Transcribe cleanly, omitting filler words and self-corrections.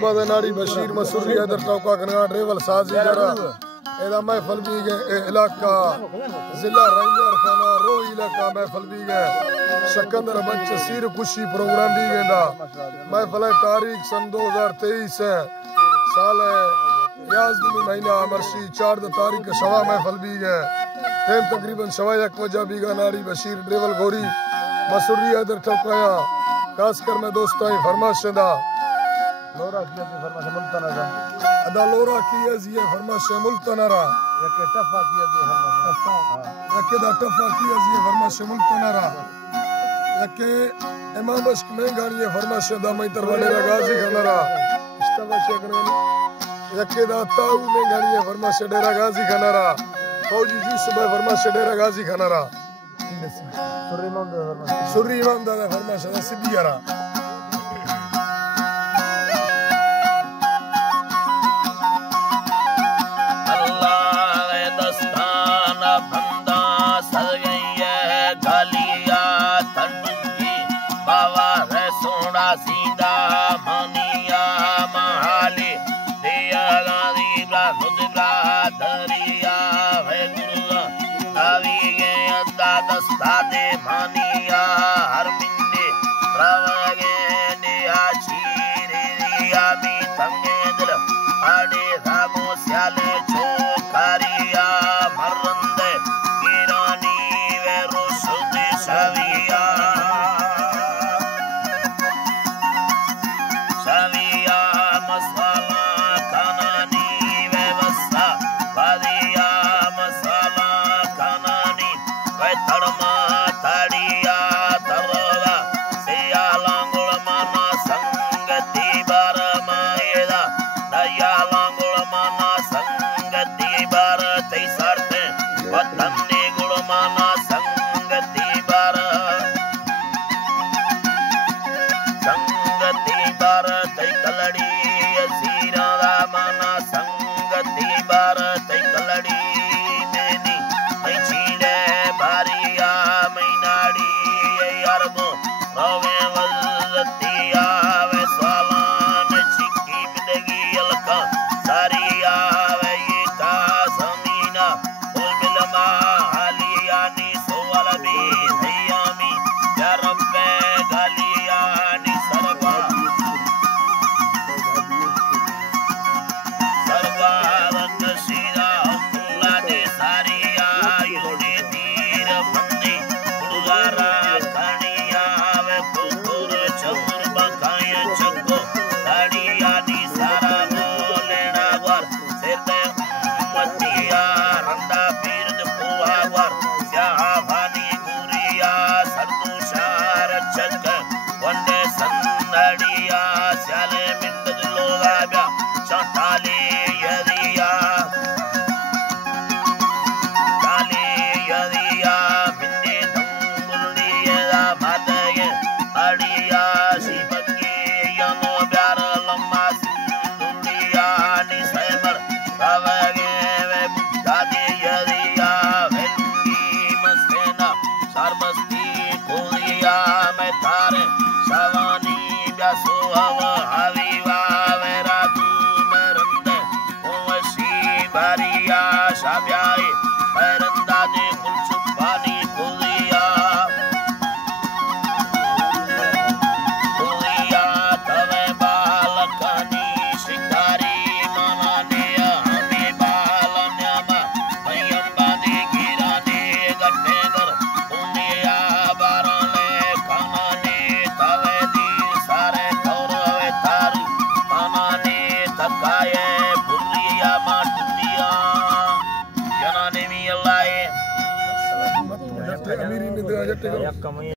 नाड़ी बशीर मसूरी इधर टोका कनगा ट्रेवल साजी जरा एदा महफल भी गए इलाका जिला रंजर खाना रो इलाका महफल भी गए शकंदर बंच सिर खुशी प्रोग्राम भी गए महफल तारीख सन 2023 है साल 11 महीना मरसी 4 तारीख शवा महफल भी गए टाइम तकरीबन 1:15 भी गए नाड़ी बशीर ट्रेवल गोरी मसूरी इधर टोकाया खासकर मैं दोस्तों फरमाश दा लोरा की फरमाश मुल्तनरा अदा लोरा की ये फरमाश मुल्तनरा यके टफा की ये फरमाश यके दा टफा की ये फरमाश मुल्तनरा यके इमाम बख्श में गानी ये फरमाश दा मैं तरवाने गाजी खनरा इस्तवा चेकन यके दा ताऊ में गानी ये फरमाश डेरा गाजी खनरा फौजी यूसुफ फरमाश डेरा गाजी खनरा सुरी इमाम दा फरमाश दा सिबियारा सीधा मनिया महाले दिया गादी ब्राहुदरा दरिया वे गुरुआ दावी के अद्दा दस्ता दे मनिया हर मिंदे रवगे दिया चीरे दिया मी तंगे दिल आड़े रामो स्याले चोकारिया मरंदे गिरानी वे रोसुदे सविया अमीरी